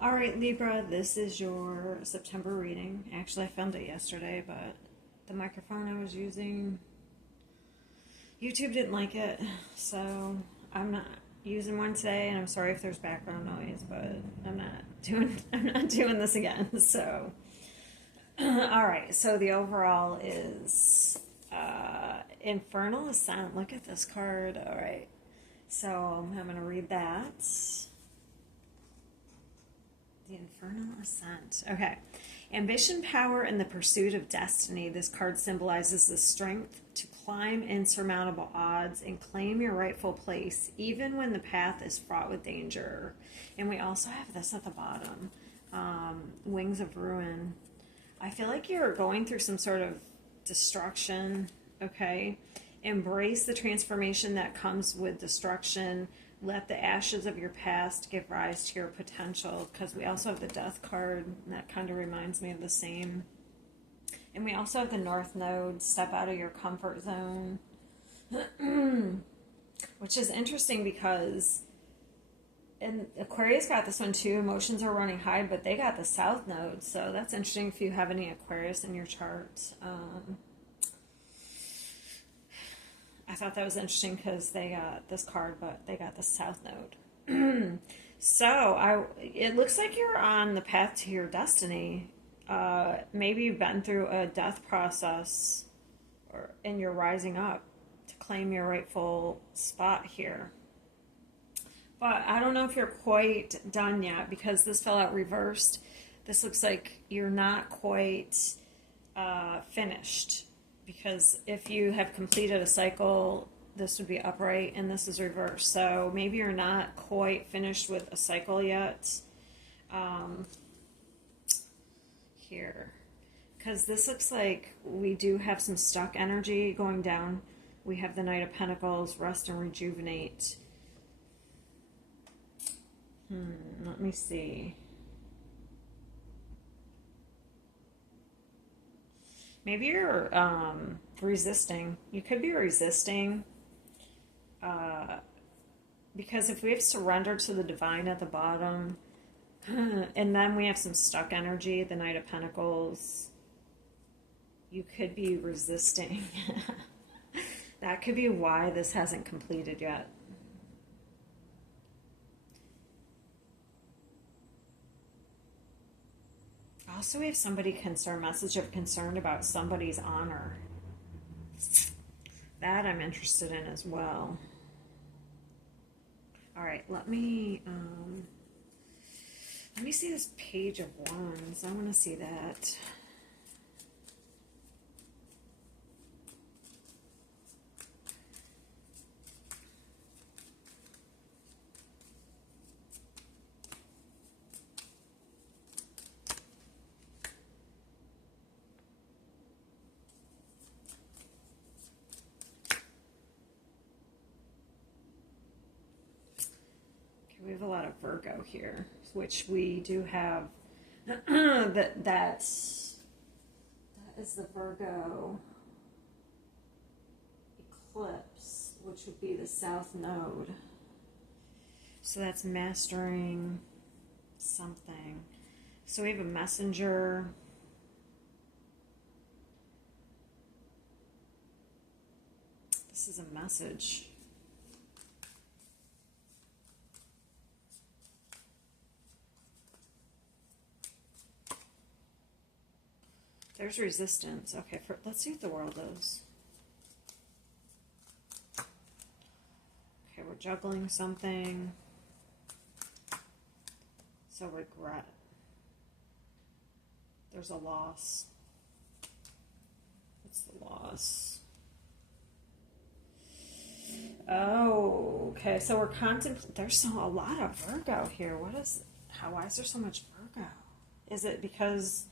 All right, Libra, this is your September reading. Actually, I filmed it yesterday, but the microphone I was using, YouTube didn't like it, so I'm not using one today, and I'm sorry if there's background noise, but I'm not doing this again. So, all right. So the overall is Infernal Ascent. Look at this card. All right. So I'm going to read that. The Infernal Ascent. Okay. Ambition, power, and the pursuit of destiny. This card symbolizes the strength to climb insurmountable odds and claim your rightful place, even when the path is fraught with danger. And we also have this at the bottom, Wings of Ruin. I feel like you're going through some sort of destruction, okay? Embrace the transformation that comes with destruction. Let the ashes of your past give rise to your potential, because we also have the Death card, and that kind of reminds me of the same. And we also have the North Node, step out of your comfort zone, which is interesting because and Aquarius got this one too. Emotions are running high, but they got the South Node, so that's interesting if you have any Aquarius in your chart. I thought that was interesting because they got this card, but they got the South Node. It looks like you're on the path to your destiny. Maybe you've been through a death process, and you're rising up to claim your rightful spot here. But I don't know if you're quite done yet because this fell out reversed. This looks like you're not quite finished, because if you have completed a cycle, this would be upright and this is reversed. So maybe you're not quite finished with a cycle yet. Here. Because this looks like we do have some stuck energy going down. We have the Knight of Pentacles, rest and rejuvenate. Let me see. Maybe you're resisting. You could be resisting. Because if we have surrender to the divine at the bottom, and then we have some stuck energy, the Knight of Pentacles, you could be resisting. That could be why this hasn't completed yet. Also, we have somebody concerned, message of concern about somebody's honor. That I'm interested in as well. All right, let me see this Page of Wands. I want to see that. We have a lot of Virgo here, which we do have. that is the Virgo eclipse, which would be the South Node. So that's mastering something. So we have a messenger. This is a message. There's resistance. Okay, let's see what the world is. Okay, we're juggling something. So regret. There's a loss. What's the loss? Oh, okay. So we're contemplating. There's a lot of Virgo here. Why is there so much Virgo? Is it because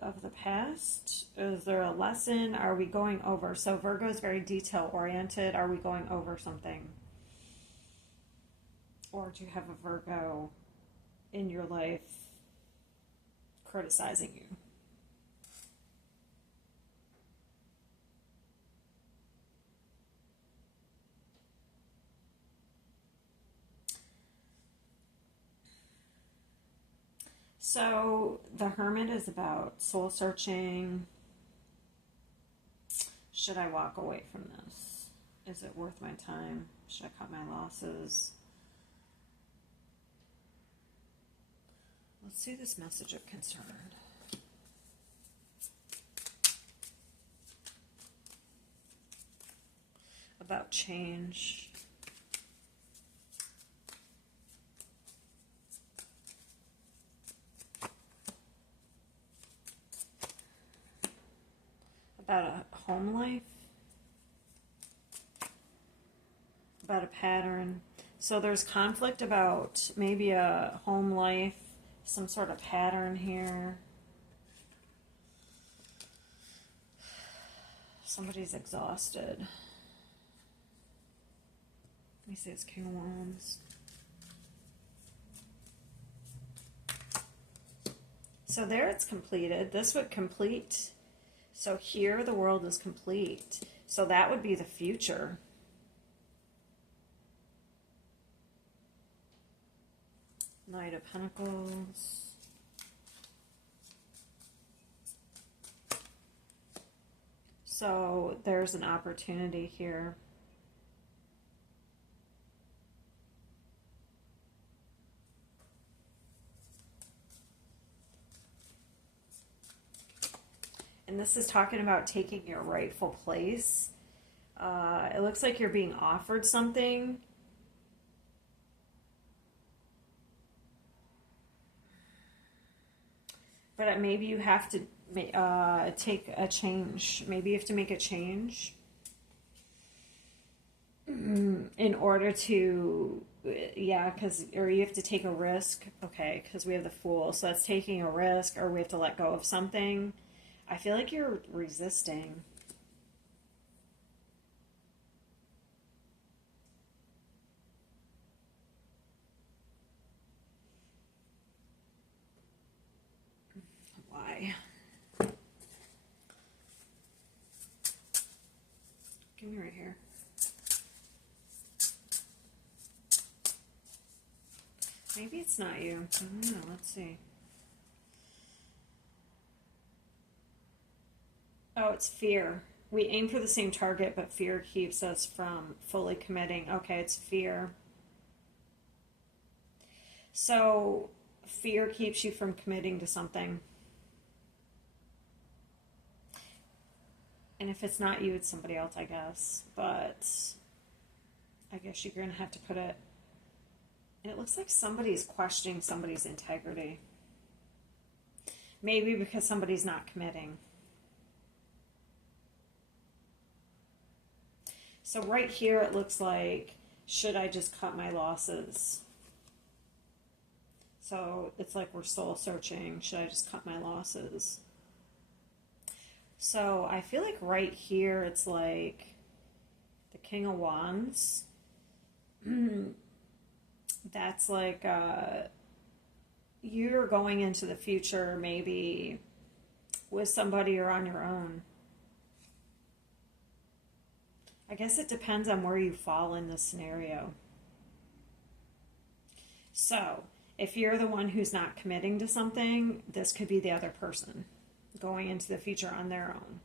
of the past? Is there a lesson? Are we going over? So Virgo is very detail oriented. Are we going over something? Or do you have a Virgo in your life criticizing you? So the Hermit is about soul searching. Should I walk away from this? Is it worth my time? Should I cut my losses? Let's see this message of concern. About change. About a home life. About a pattern. So there's conflict about maybe a home life, some sort of pattern here. Somebody's exhausted. Let me see, it's King of Wands. So there it's completed. This would complete. So here the world is complete. So that would be the future. Knight of Pentacles. So there's an opportunity here. And this is talking about taking your rightful place. It looks like you're being offered something. But maybe you have to take a change. Maybe you have to make a change in order to, yeah, or you have to take a risk. Okay, because we have the Fool. So that's taking a risk, or we have to let go of something. I feel like you're resisting. Why? Give me right here. Maybe it's not you. I don't know. Let's see. Oh, it's fear. We aim for the same target, but fear keeps us from fully committing. Okay, it's fear. So fear keeps you from committing to something. And if it's not you, it's somebody else, I guess. But I guess you're going to have to put it... And it looks like somebody's questioning somebody's integrity. Maybe because somebody's not committing. So right here it looks like, should I just cut my losses? So it's like we're soul searching. Should I just cut my losses? So I feel like right here it's like the King of Wands. That's like you're going into the future maybe with somebody or on your own. I guess it depends on where you fall in this scenario. So, if you're the one who's not committing to something, this could be the other person going into the future on their own.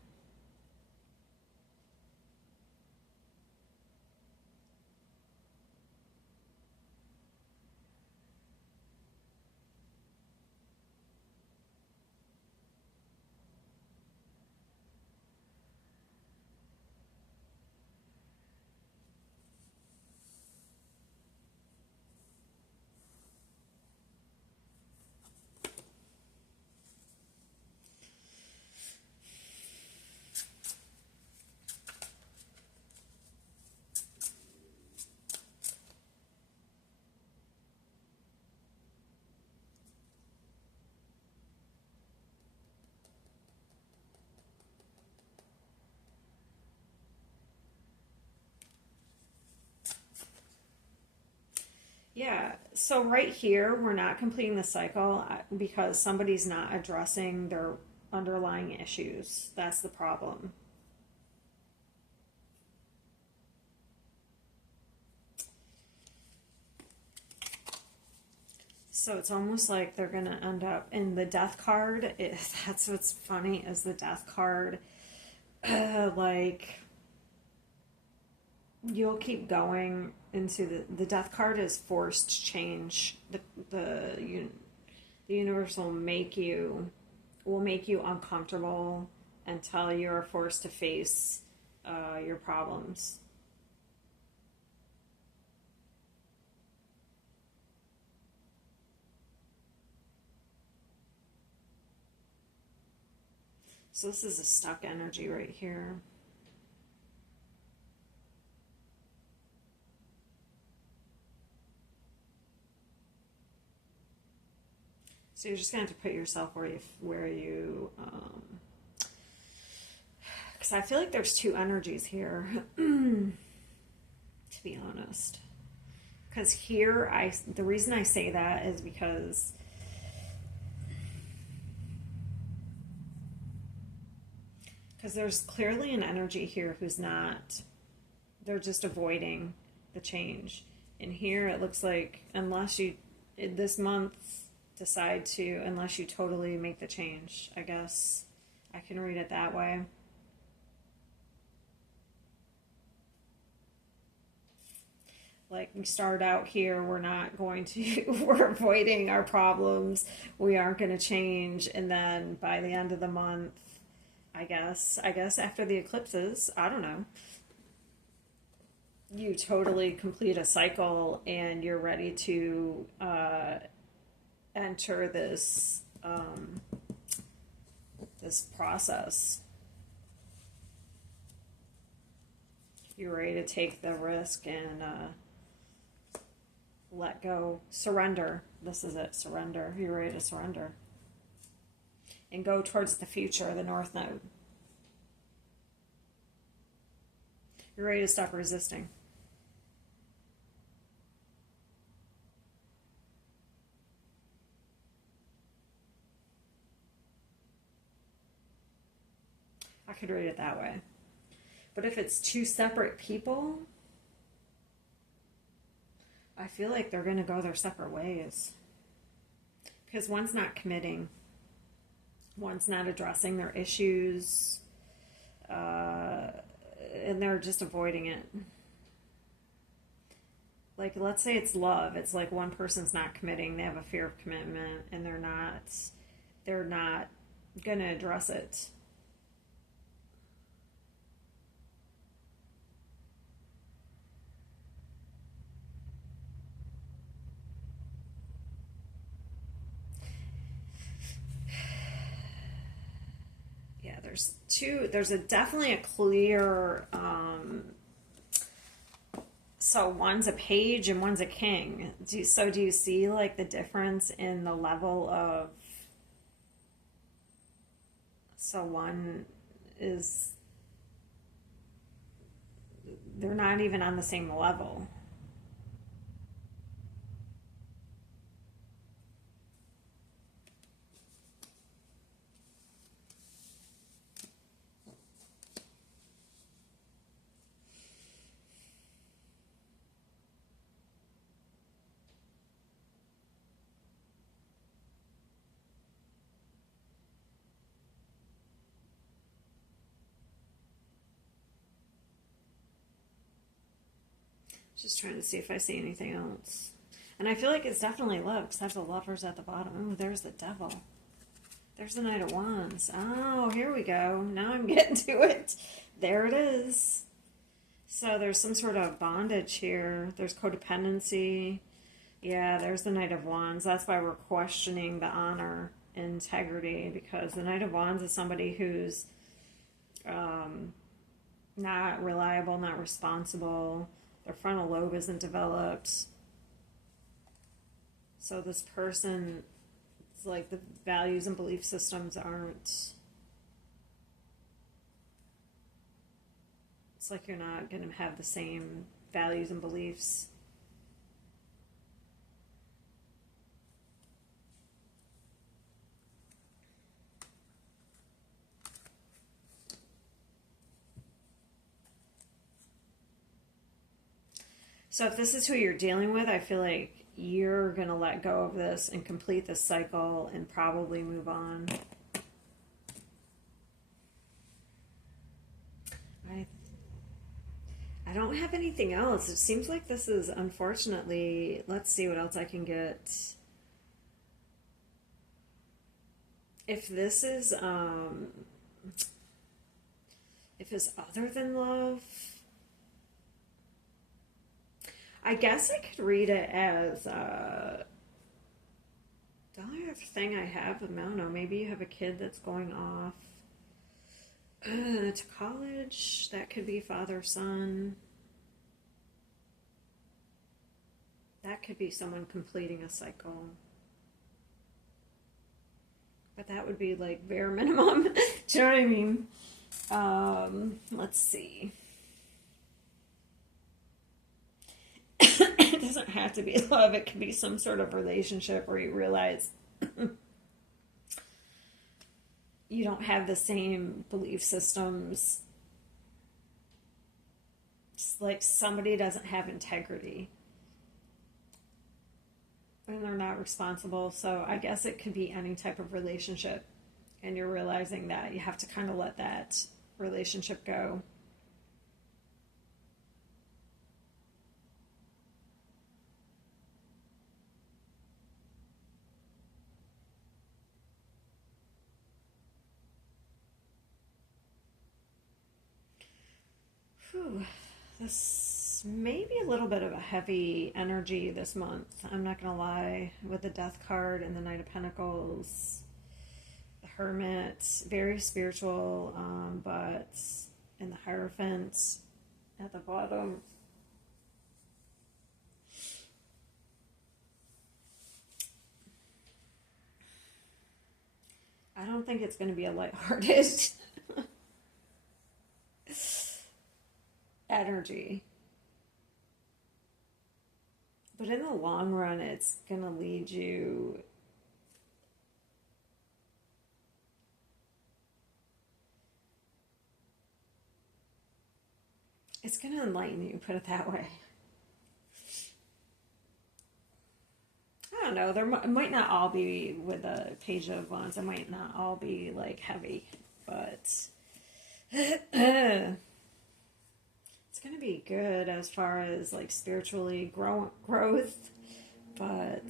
Yeah, so right here, we're not completing the cycle because somebody's not addressing their underlying issues. That's the problem. So it's almost like they're going to end up in the death card. That's what's funny is the death card. Like you'll keep going into the death card is forced change. The universe will make you uncomfortable until you're forced to face your problems. So this is a stuck energy right here. So you're just going to have to put yourself where you because I feel like there's two energies here, to be honest. Because here, the reason I say that is because there's clearly an energy here who's not, they're just avoiding the change. And here it looks like unless you, this month, decide to, unless you totally make the change, I guess I can read it that way. Like we start out here, we're not going to, we're avoiding our problems, we aren't going to change, and then by the end of the month, I guess after the eclipses, I don't know, you totally complete a cycle and you're ready to enter this this process. You're ready to take the risk and let go, surrender. This is it, surrender. You're ready to surrender and go towards the future, the North Node. You're ready to stop resisting. I could read it that way. But if it's two separate people, I feel like they're going to go their separate ways. Because one's not committing. One's not addressing their issues. And they're just avoiding it. Like, let's say it's love. It's like one person's not committing. They have a fear of commitment. And they're not going to address it. There's definitely a clear, so one's a page and one's a king. Do you see like the difference in the level of, so one is, they're not even on the same level. Just trying to see if I see anything else. And I feel like it's definitely love, because that's the lovers at the bottom. Oh, there's the devil. There's the Knight of Wands. Oh, here we go. Now I'm getting to it. There it is. So there's some sort of bondage here. There's codependency. Yeah, there's the Knight of Wands. That's why we're questioning the honor, integrity, because the Knight of Wands is somebody who's not reliable, not responsible. Their frontal lobe isn't developed. So this person, it's like the values and belief systems aren't, it's like you're not going to have the same values and beliefs. So if this is who you're dealing with, I feel like you're going to let go of this and complete this cycle and probably move on. I don't have anything else. It seems like this is, unfortunately, let's see what else I can get. If this is, if it's other than love, I guess I could read it as, the only other thing I have, I don't know, maybe you have a kid that's going off to college. That could be father son. That could be someone completing a cycle. But that would be like bare minimum. Do you know what I mean? Let's see. It doesn't have to be love. It could be some sort of relationship where you realize you don't have the same belief systems. It's like somebody doesn't have integrity and they're not responsible. So I guess it could be any type of relationship, and you're realizing that you have to kind of let that relationship go. Whew. This may be a little bit of a heavy energy this month. I'm not going to lie. With the Death card and the Knight of Pentacles, the Hermit, very spiritual, but and the Hierophant at the bottom. I don't think it's going to be a lighthearted energy. But in the long run, it's going to lead you it's going to enlighten you, put it that way. I don't know. There might not all be with the Page of Wands. It might not all be like heavy, but it's going to be good as far as like spiritually growth. But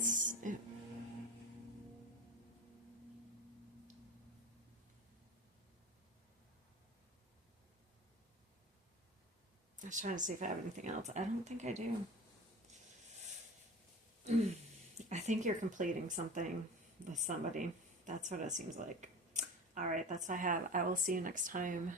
I was trying to see if I have anything else. I don't think I do. I think you're completing something with somebody. That's what it seems like. All right, that's what I have. I will see you next time.